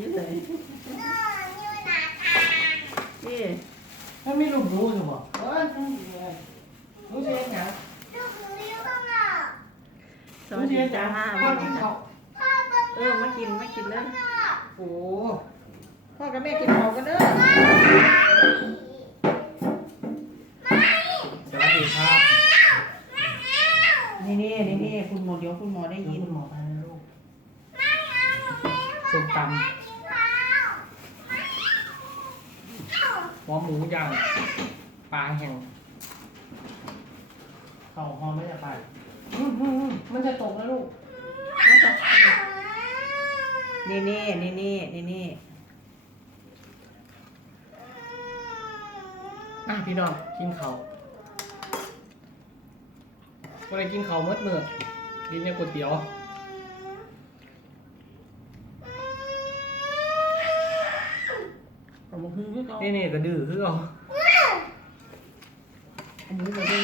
อยู่เลยนี่ถ้าไม่รู้รู้จะบอกเออรู้รู้เสียงหยังสวัสดีจ้าพ่อกินข้าวเออมากินมากินเลยโอ้พ่อกับแม่กินข้าวกันเด้อสวัสดีครับ นี่นี่นี่นี่คุณหมอเดี๋ยวคุณหมอได้ยิน คุณหมอไปนะลูกส้มตำหัวห มูย่างปลาแห้งข้าวหอมไม่จะไปอื้อหือมันจะตกนะลูกนี่นี่นี่นี่นี่นี่อะพี่น้องกินข้าววันนี้กินข้าวเมื่อเมื่อกินเนี่ยก๋วยเตี๋ยว นี่นี่ก็ดื้อคือเอาอันนี้มาด้วย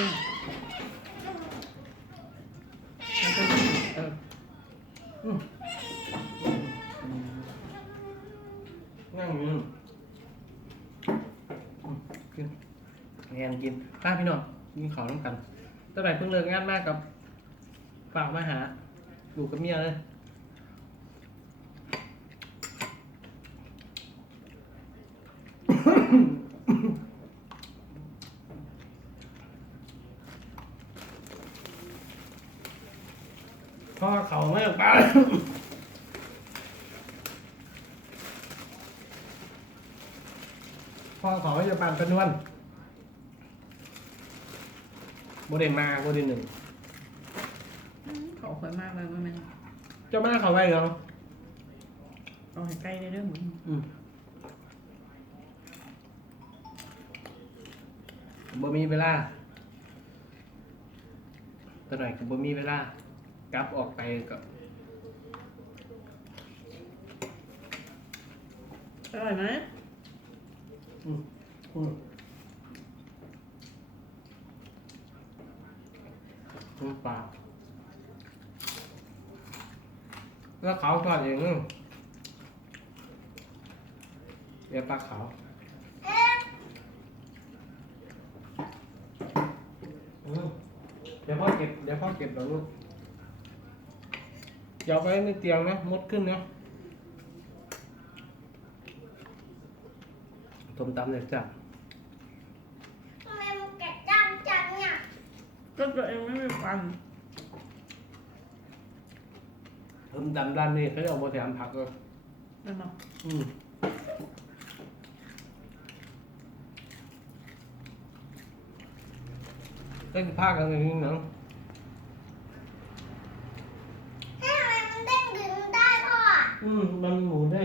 แล้วก็เอออืมนั่งอยู่อืมกินแงนกินป้าพี่น้องกินข้าวน้ำกันตั้งแต่เพิ่งเลิกงานมากกับฝากมาหาอยู่กับเมียเลย พ่อเขาไม่ออกไปพ่อเขาไม่จะปานเป็นวันโบเดมาโบเดหนึ่งเขาค่อยมากเลยว่ามันเจ้ามาเขาไว้เหรอเอาให้ใกล้ได้เด้อมึงอืม บ่มีเวลาตอนไหนก็บ่มีเวลากลับออกไปก็อร่อยไหมอืมอืมอืมปลาแล้วเขาทอดเองนึงเดี๋ยวปลาขาวอืม เดี๋ยวพ่อเก็บ เดี๋ยวพ่อเก็บแล้วลูกอย่าเอาไว้ในเตียงนะ มดขึ้นนะต้มตำเลยจ้ะก็ตัวเองไม่มีฟันต้มตำร้านนี้เขาจะเอาโบแถมผักเลยนั่นเนาะอืม เล่นผ้ากันอย่างนี้เนาะอืมมันหมูได้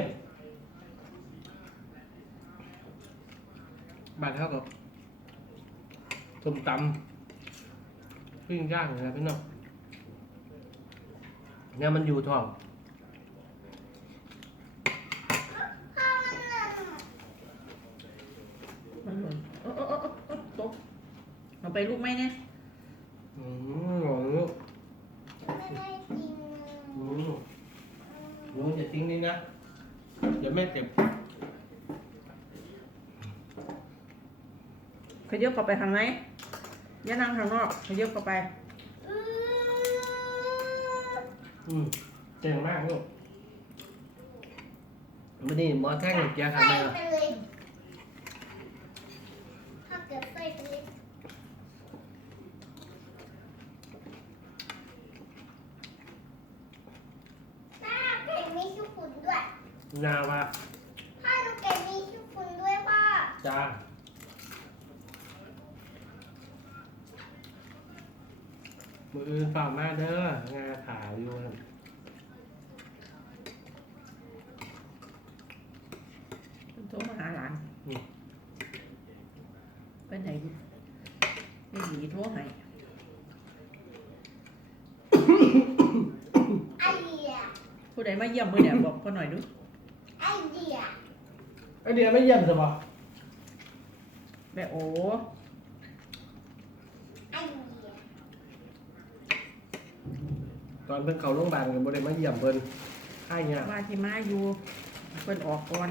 บาดเท่ากับต้มตำปิ้งย่างอะไรพี่น้องเนี่ยมันอยู่ท้อง มันหล่นเออเออเออเออตกเอา ไปลูกไหมเนี่ยอืมหวานลูกอืมหนูอย่าทิ้งนี่นะเดี๋ยวแม่เจ็บขยับเข้าไปทางไหนอย่านั่งทางนอกขยับเข้าไป อืมเจ๋งมากลูกไม่ได้หมอแท่งแกทำไมล่ะถ้าเกิดไฟไปเลยถ้าเก่งมีชุดฝุ่นด้วย นาวะถ้าดูเก่งมีชุดฝุ่นด้วยพ่อจ้ามืออื่นฝากมาเด้องาขาอยู่นั่นโทรมาหาหลานอืมเป็นไหนดิไม่ดีโทรให้ไอเดียผู้ใดมาเยี่ยมมือเนี่ยบอกพ่อหน่อยดู ไอเดียไอเดียไม่เยี่ยมสิบ่แม่โอ้ไอเดียตอนเพิ่นเข้าโรงพยาบาลกันบ่ได้มาเยี่ยมเพิ่นค่ายเนี่ยว่าที่มาอยู่เพิ่นออกก่อน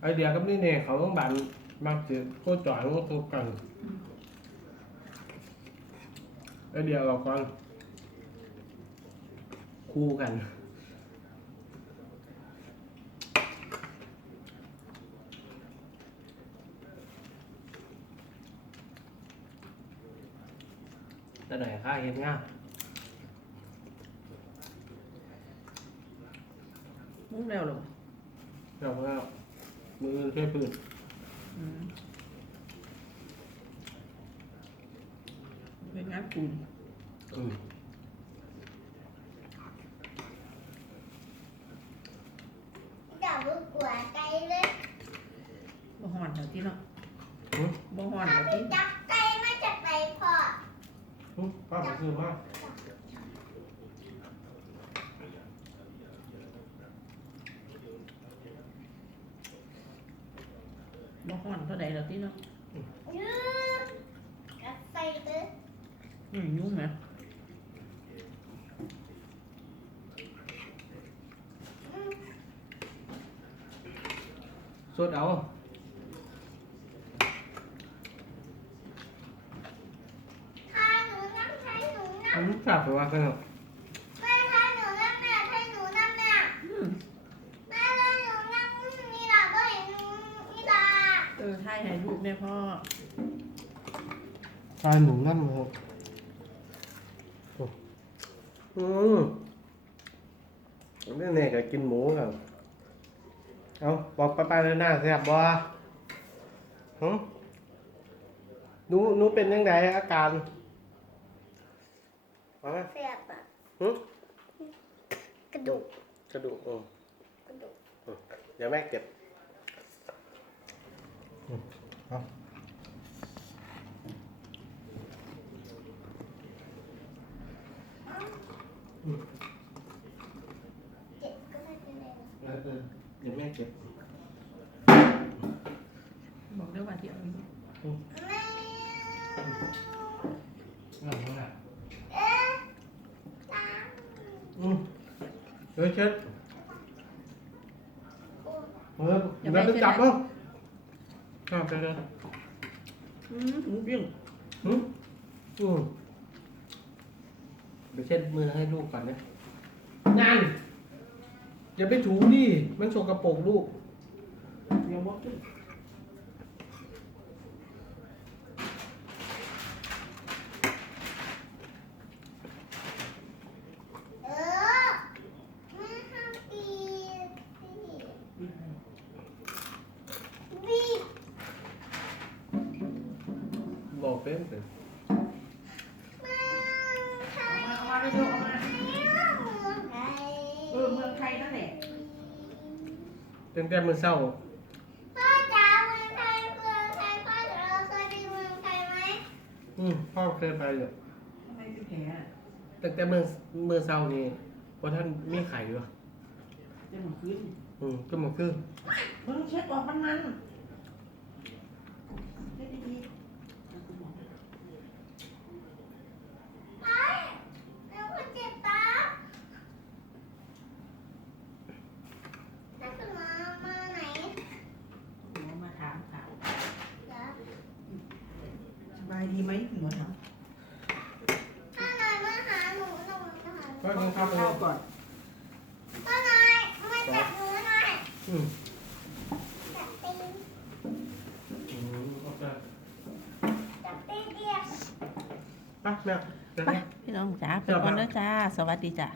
ไอเดียกับนี่เนี่ยเขาต้องบันบางสิโคตรจ่อยมันก็ค บกันไอเดียเราก่อนคู่กัน แต่ไหนค่าเห็นง่ายมุ้งแล้วเหรอเราก็มือแค่ปืน อืมเป็ นงานปูนอืมอย่าเพิ่งกลัวใจเลยบ่ฮ้อนเท่าที่เนาะอืมบ่ฮ้อนถ้าเท่าไปที่จับใจไม่จับใจพ่ออืมป้าไปซื้อมาบ่ฮ้อนเท่าใดเท่าที่เนาะ ยืดจับใจเลย อืมยุ่งไหมอืมสดเอาถ้าหนูนั่งใช้หนูนั่อังนนี้กลับไปว่ากันเนาะแม่ถ้าหนูนั่งแม่ถ้าหนูนั่งแม่อืมแม่ถ้าหนูนั่งนี่ล่ะก็เห็นหนูนี่ล่ะเออถ่ายให้ลูกแม่พ่อ ตายหนูนั่นมาครับ อืมนี่เนี่ยก็กินหมูครับเอาบอกป้าป้าเลยหน้าแซ่บบ่หึหนูหนูเป็นยังไงอาการมาไหมเสียบอะหึกระดูกกระดูกอืมกระดูกอืมเดี๋ยวแม่เก็บอืมเอา เจ็บก็ไม่เป็นไรหรอกเออเออเดี๋ยวแม่เก็บบอกได้ว่าที่เอาอยู่แม่เอาเอาล่ะเอ๊ะตาอืมเดี๋ยวเช็ดโอ้เออเดี๋ยวไปจับมั้งจับไปเลยอืมหมูปิ้งอืมอืมเดี๋ยวเช็ดมือให้ลูกก่อนนะนั่นอย่าไปถูดิมันสกปรกลูกเดี๋ยวบอกขึ้นเออแม่ห้ามตีบีบบอกเป็นเป็น เมืองไท เอา ย มาเอามาเลยลูกเอามา เมืองไทย เออเมืองไทยนั่นแหละ ตั้งแต่มือเศร้าพ่อจ๋าเมืองไทยเมืองไทยพ่อจ๋าเราเคยไปเมืองไทยไหมอืมพ่อเคยไปอยู่ทำไมเป็นแผลอะตั้งแต่มือมือเศร้านี่ว่าท่านมีไข่อยู่เดี๋ยวมันขึ้นอืมก็มาคือเพิ่งเช็ดออกมันมันเช็ดดีๆเอาคุณหมอ ไปแล้วก็เจ็บตาถ้าคุณหมอมาไหน คุณหมอมาถามข่าว เดี๋ยว สบายดีไหมคุณหมอถาม ถ้านายมาหาหนูหนู มาหาก็ยังเข้าไปข้าวก่อนพ่อนายมาจับหนูหน่อยอืมจับตีนโอเคจับตีนเดียว ไปแม่เดี๋ยวไปนะ พี่น้องจ๋าไปก่อนเด้อจ้า สวัสดีจ้า